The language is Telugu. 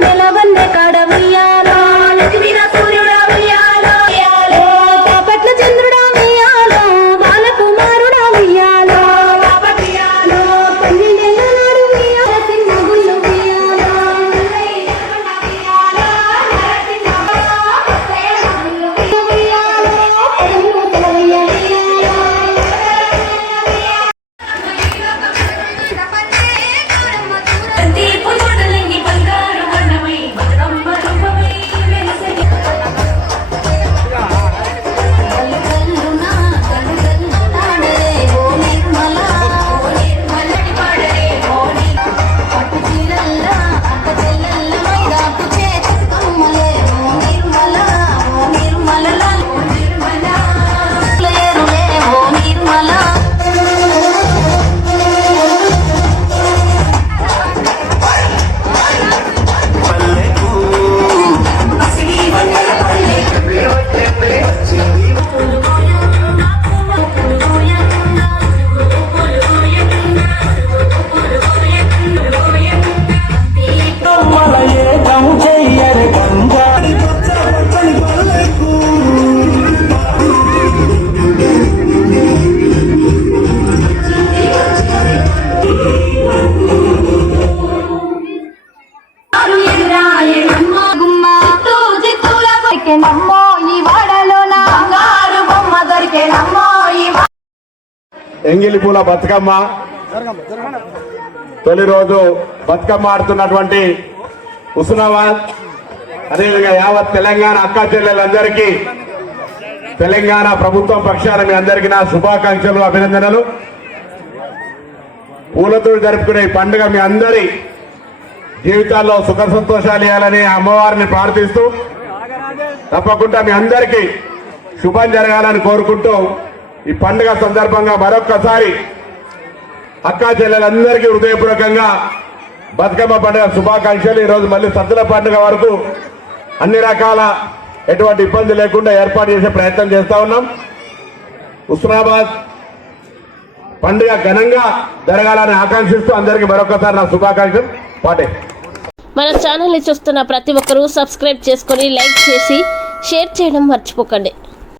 నెలవన్న కడవియాలో సూర్యుడా ఉయ్యాలో కాపట్ల చంద్రుడా ఉయ్యాలో బాలకుమారుడా ఉయ్యాలో పన్నెండేళ్ళనాడు ఉయ్యాల సింహగుళ్ళు ఉయ్యాలో ఎంగిలి పూల బతుకమ్మ తొలి రోజు బతుకమ్మ ఆడుతున్నటువంటి హుస్నాబాద్ అదేవిధంగా యావత్ తెలంగాణ అక్కా చెల్లెలందరికీ తెలంగాణ ప్రభుత్వం పక్షాన మీ అందరికీ నా శుభాకాంక్షలు అభినందనలు. పూలతో జరుపుకునే ఈ పండుగ మీ అందరి జీవితాల్లో సుఖ సంతోషాలు ఇవ్వాలని అమ్మవారిని ప్రార్థిస్తూ తప్పకుండా మీ అందరికీ శుభం జరగాలని కోరుకుంటూ ఈ పండుగ సందర్భంగా మరొక్కసారి అక్కా చెల్లెలందరికీ హృదయపూర్వకంగా బతుకమ్మ పండుగ శుభాకాంక్షలు. ఈరోజు మళ్ళీ సద్దుల పండుగ వరకు అన్ని రకాల ఎటువంటి ఇబ్బంది లేకుండా ఏర్పాటు చేసే ప్రయత్నం చేస్తా ఉన్నాం. హుస్నాబాద్ పండుగ ఘనంగా జరగాలని ఆకాంక్షిస్తూ అందరికీ మరొకసారి నా శుభాకాంక్షలు. పాటే మన ఛానల్ని చూస్తున్న ప్రతి ఒక్కరూ సబ్స్క్రైబ్ చేసుకొని లైక్ చేసి షేర్ చేయడం మర్చిపోకండి.